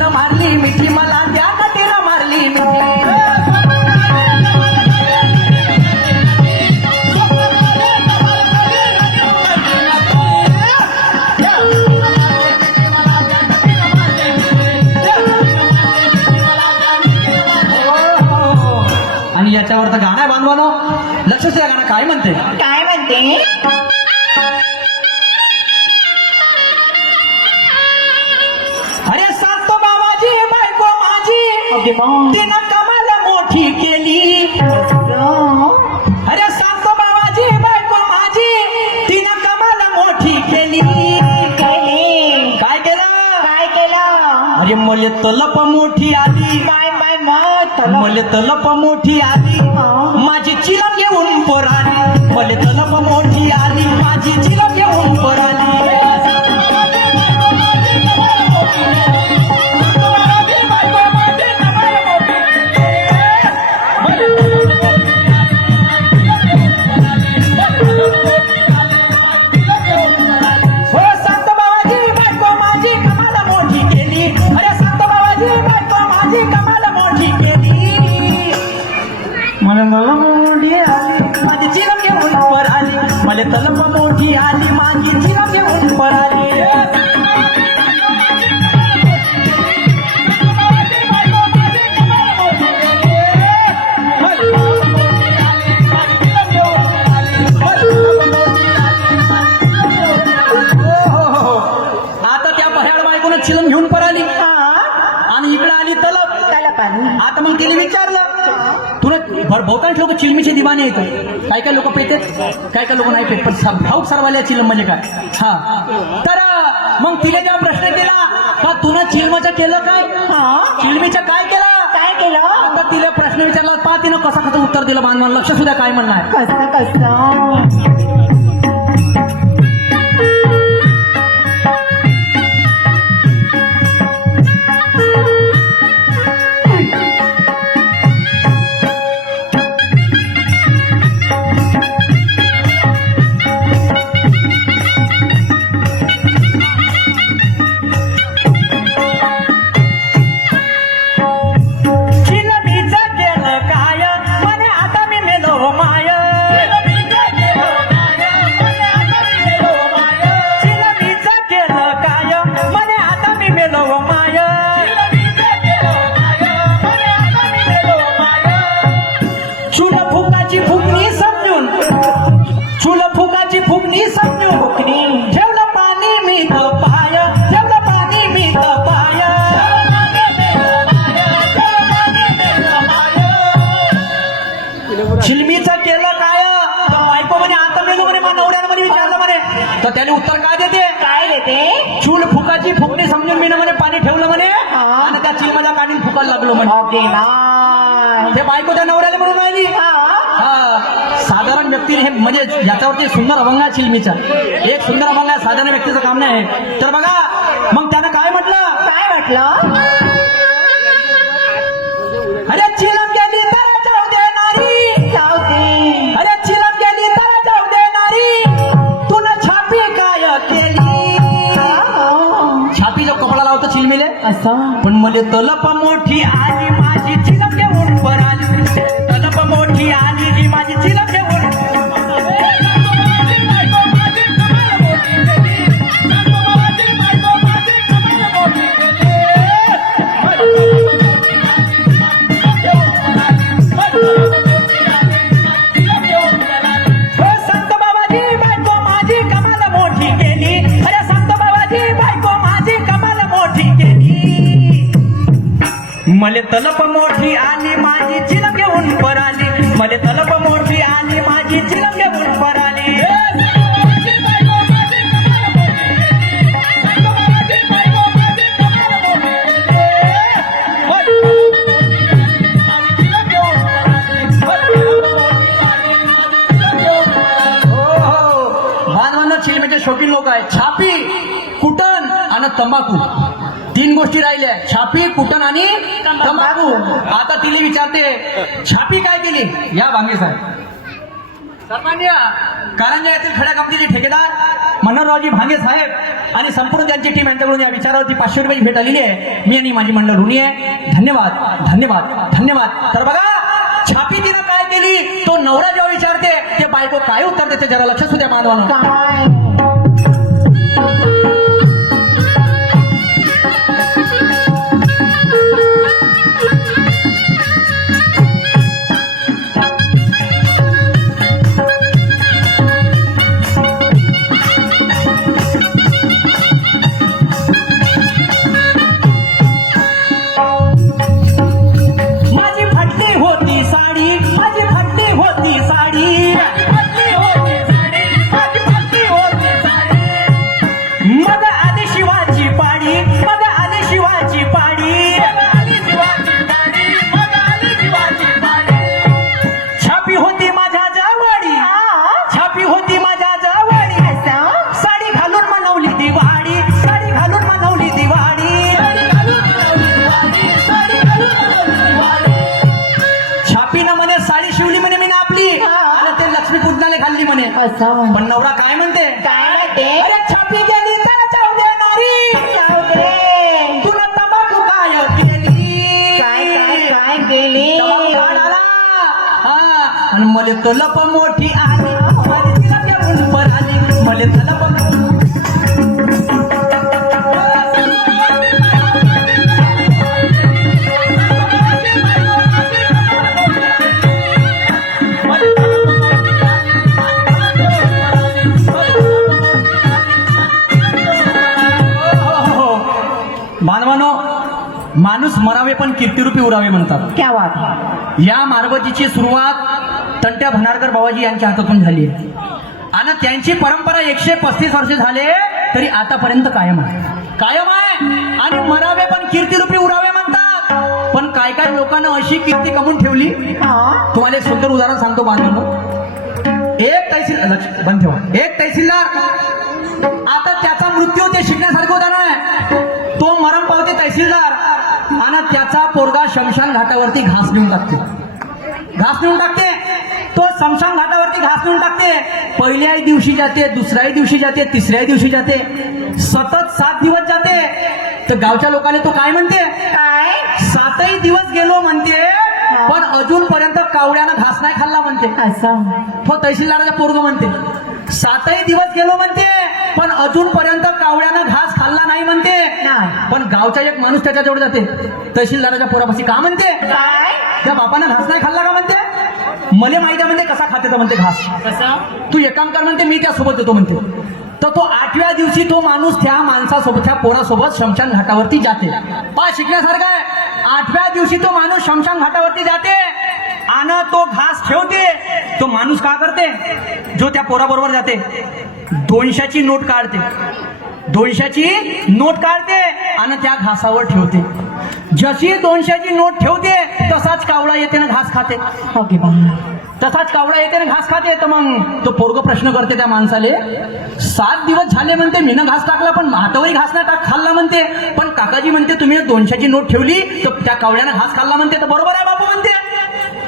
काठीनं मारली मिठी मला त्या काठीनं मारली मिठी आणि याच्यावर तर गाणं आहे बांधवानो. लक्ष द्या गाणं काय म्हणते. काय म्हणते. अरे सांगतो बाबाजी बायको माझी तिनं कमाल मोठी केली. अरे सांगतो बाबाजी बायको माझी तिनं कमाल मोठी केली. काय केलं. काय केलं. अरे मले तलप मोठी आली. काय काय मत. मले तलप मोठी आली माझी चिलम घेऊन पराली. मले तलप मोठी आली माझी चिलम घेऊन पराली. हो संत बाबाजी बायको माझी कमाल मोठी केली. अरे संत बाबाजी बायको माझी कमाल मोठी केली. मला मोठी आली माझी चिलम घेऊन वर आली. मला तलप मोठी आली माझी चिलम घेऊन वर आली. आता त्या भराड बायकोनं चिलम घेऊन पर आली आणि इकडे आली तलप. आता मग तिने विचारलं तुला बहुतांश लोक चिलमीचे दिवाने येतात. काय काय लोक पेतात काय काय लोक नाही पेट. पण भाऊक सरवाल्या चिलम म्हणजे काय. हा तर मग तिने जेव्हा प्रश्न केला का तुला चिलमाचं केलं काय. चिलमीचं काय केलं. काय केलं. आता तिला प्रश्न विचारला पहा तिनं कसं कसं उत्तर दिलं बांधवांना. लक्ष सुद्धा काय म्हणणं आहे. कसं कसं. चिलमीचं केलं काय म्हणे आता मी मेलो माय. चिलमीचं केलं काय म्हणे आता मी मेलो माय. चुल फुकाची फुकणी समजून चुल फुकाची फुकणी समजून ठेवलं पाणी मी पाय. ठेवलं पाणी मी पाय. चिलमीचं केलं काय बायको म्हणे आता मेलो म्हणे. मला नवऱ्यानं म्हणे विचारलं म्हणे तर त्याने उत्तर काय देते. काय देते. चूल फुकाची फुकणी समजून मी म्हणे पाणी ठेवलं म्हणे आणि त्या चिलमाच्या काढून फुकायला लागलो म्हणे. ते बायको त्या नवऱ्याला म्हणून राहिली. हा साधारण व्यक्तीने हे म्हणजे ज्याच्यावरती सुंदर अभंग आहे चिलमीचा एक सुंदर अभंग आहे. साधारण व्यक्तीचं काम नाही आहे. तर बघा मग त्यानं काय म्हटलं. काय म्हटलं. अरे चिलम गेली तर जाऊ देणारी. जाऊदे. अरे चिलम गेली तर जाऊ देणारी तुला छापी काय केली. छापी जो कपडा लावतो चिलमीले असं. पण मले तलप मोठी आली माझी चिलम घेऊन वर आली. तलप मोठी आली जी माझी चिलम घेऊन संत बाबाजी बायको माझी कमाल मोठी केली. अरे संत बाबाजी बायको माझी कमाल मोठी केली. मले तलप मोठी आली माझी चिलम घेऊन वर आली. मले तलप मोठी आली माझी चिलम घेऊन वर आली. चिलमीचे शौकीन लोक आहेत. छापी कुटण आणि तंबाखू तीन गोष्टी राहिल्या. छापी कुटण आणि तंबाखू. आता तिने विचारते छापी काय केली. या भांगे साहेब सर्वांनी कारंजा येथील खड्या कंपनीचे ठेकेदार मनोहररावजी भांगे साहेब आणि संपूर्ण त्यांची टीम यांच्याकडून या विचारावरती 500 रुपयाची भेट आलेली आहे. मी आणि माझी मंडळ ऋणी आहे. धन्यवाद धन्यवाद धन्यवाद. तर बघा छापी तिनं काय केली, तो नवरा जेव्हा विचारते ते बायको काय उत्तर देते जरा लक्ष असू द्या बांधवानं. काय माझी फाटली होती साडी, माझी फाटली होती साडी, मग आली शिवाची पाडी, मग आली शिवाची पाडी, छापी होती माझ्या जावाडी, छापी होती माझ्या जावाडी, असं साडी घालून मनवली दिवाळी, साडी घालून मनवली दिवाळी, छापीनं म्हणे साडी शिवली म्हणे मी आपली आणि ते लक्ष्मी पूजनाला घालली म्हणे. असं पण नवरा काय म्हणते, काय ते अरे छापी गेली तर जाऊ दे नारी, जाऊ दे. तुला तंबाखू काय केली, काय काय काय गेली तंबाखू काढ आला. हा आणि मले तलप मोठी आली, माझी तिला घेऊन वर आली, मले तलप मानवानो, माणूस मरावे पण कीर्तिरूपी उरावे म्हणतात. क्या बात है. या मारबतीची सुरुवात तंट्या भनारकर बाबाजी यांच्या हातातून झाली आहे आणि त्यांची परंपरा 135 वर्षे झाले तरी आतापर्यंत कायम आहे, कायम आहे. आणि मरावे पण कीर्तिरूपी उरावे म्हणतात. पण काय काय लोकांना अशी कीर्ती कमवून ठेवली. हा तुम्हाला एक सुंदर उदाहरण सांगतो बांधवांनो. एक तहसील बंद ठेवा, एक तहसीलदार, आता त्याचा मृत्यू ते शिकण्यासारखं उदाहरण आहे. तो मरण पावते तहसीलदार आणि त्याचा पोरगा शमशान घाटावरती घास नेऊन टाकते, घास नेऊन टाकते. तो शमशान घाटावरती घास नेऊन टाकते. पहिल्याही दिवशी जाते, दुसऱ्याही दिवशी जाते, तिसऱ्याही दिवशी जाते, सतत 7 दिवस जाते. तर गावच्या लोकांना तो काय म्हणते, काय 7ही दिवस गेलो म्हणते पण अजूनपर्यंत कावड्यानं घास नाही खाल्ला म्हणते. असं तो तहसीलदाराचा पोरग म्हणते 7ही दिवस गेलो म्हणते पण अजूनपर्यंत कावड्यानं घास खाल्ला नाही म्हणते. नाही. पण गावचा एक माणूस त्याच्याजवळ जाते तहसीलदाराच्या पोरापाशी, का म्हणते काय त्या बापानं घास नाही खाल्ला का म्हणते. मले माहिती आहे म्हणते कसा खाते तो म्हणते घास. तू एक काम कर म्हणते मी त्यासोबत येतो म्हणते. तर तो 8व्या दिवशी तो माणूस त्या माणसासोबत त्या पोरासोबत शमशान घाटावरती जाते. शिकण्यासारखं आहे. 8व्या दिवशी तो माणूस शमशान घाटावरती जाते आणि तो घास ठेवते. तो माणूस का करते, जो त्या पोराबरोबर जाते 200ची नोट काढते, 200ची नोट काढते आणि त्या घासावर ठेवते. जशी 200ची नोट ठेवते तसाच कावळा येते ना घास खाते. ओके बा तसाच कावळा येते ना घास खाते. तर मग तो पोरग प्रश्न करते त्या माणसाले, 7 दिवस झाले म्हणते मीनं घास टाकला पण हातावरही घास नाही खाल्ला म्हणते. पण काकाजी म्हणते तुम्ही 200ची नोट ठेवली तर त्या कावळ्यानं घास खाल्ला म्हणते. तर बरोबर आहे बापू म्हणते.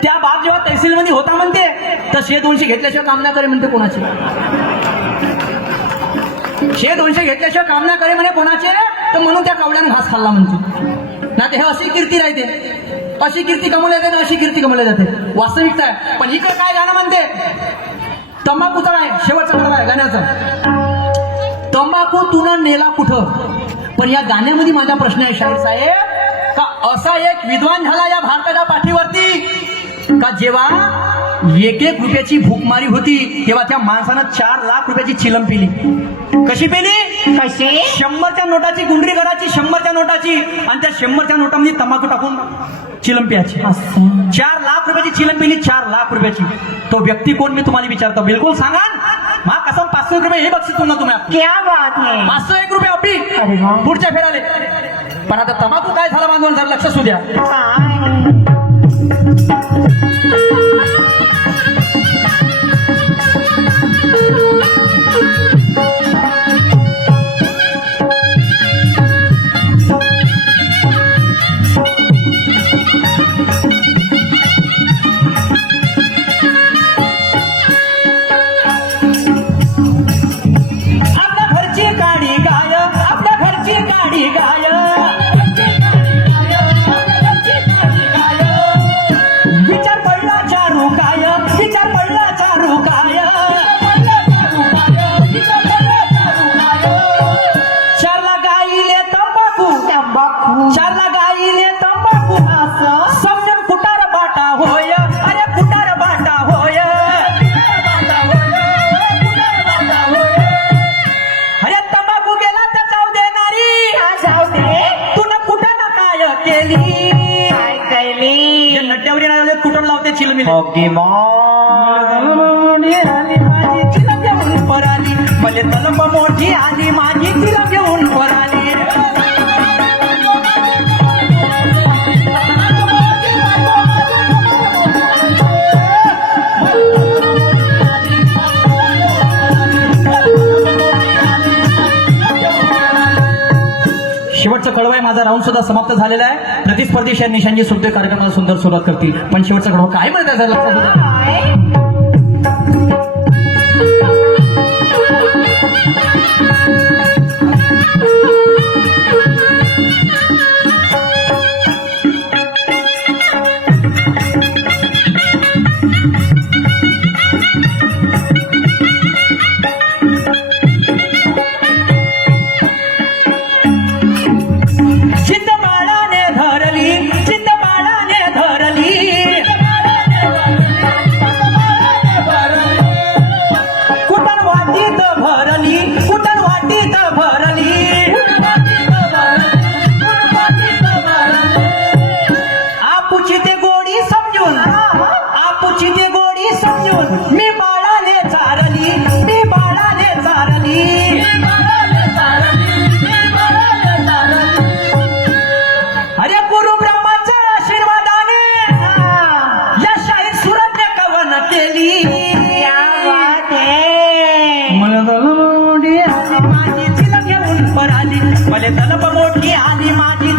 त्या बाप जेव्हा तहसीलमध्ये होता म्हणते तर 200 घेतल्याशिवाय काम नाही करे म्हणते कोणाचे. 200 घेतल्याशिवाय काम नाही करे म्हणे कोणाचे. तर म्हणून त्या कावळ्यानं घास खाल्ला म्हणते. ना ते हे अशी कीर्ती राहते, अशी कीर्ती कमवल्या जाते, अशी कीर्ती कमवल्या जाते. वास्तविकता आहे. पण इकडे काय गाणं म्हणते, तंबाखूचं काय शेवटचं गाणं आहे गाण्याचं, तंबाखू तुनं नेला कुठं. पण या गाण्यामध्ये माझा प्रश्न आहे शाहीर साहेब, का असा एक विद्वान झाला या भारताच्या पाठीवरती का जेव्हा 1-1 रुपयाची भूकमारी होती तेव्हा त्या माणसानं 4 लाख रुपयाची चिलम पिली. कशी पेली, कशी 100च्या नोटाची गुंडरी करायची, 100च्या नोटाची, आणि त्या 100च्या नोटामध्ये तंबाखू टाकून चिलम प्यायची. 4 लाख रुपयाची चिलम पिली, 4 लाख रुपयाची. तो व्यक्ती कोण मी तुम्हाला विचारतो, बिलकुल सांगा. मा कसम 500 रुपये हे बक्षीस तुला तुम्ही. क्या बात है. 501 रुपये आपली अरे वा. पुढच्या फेराले. पण आता तंबाखू काय झाला बांधून जरा लक्ष असू द्या. काय तंबाखू चारला गाईने तंबाखू समजून कुटार बाटा होय अरे कुटार बाटा होय अरे तंबाखू गेला तर जाऊ देणारी जाऊ दे तू न कुठं ना काय केली काय कैली नट्यावरी नाही कुठून लावते चिलमी होगी आली माझी चिलम घेऊन पराली मले तलंब मोठी आली माझी चिलम घेऊन पराली शेवटचं कळवं आहे माझा राऊंड सुद्धा समाप्त झालेला आहे. प्रतिस्पर्धी शेअर निशांजी सुद्धा कार्यक्रमाला सुंदर सुरुवात करतील पण शेवटचं कळवं काय म्हणत आहे लक्षात होतं? चित्तबाळाने धरली चित्तबाळाने धरली कुटण वाटीत भरली कुटण वाटीत भरली आपुची ते गोडी समजून आपुची ते गोडी समजून मी बाळाने चारली मी बाळाने चारली अरे गुरु ब्रह्माच्या आशीर्वादाने या शाहीर सुरतने कवन केली क्या बात है माझी चिलम घेऊन पराली मले तलप मोठी आली माझी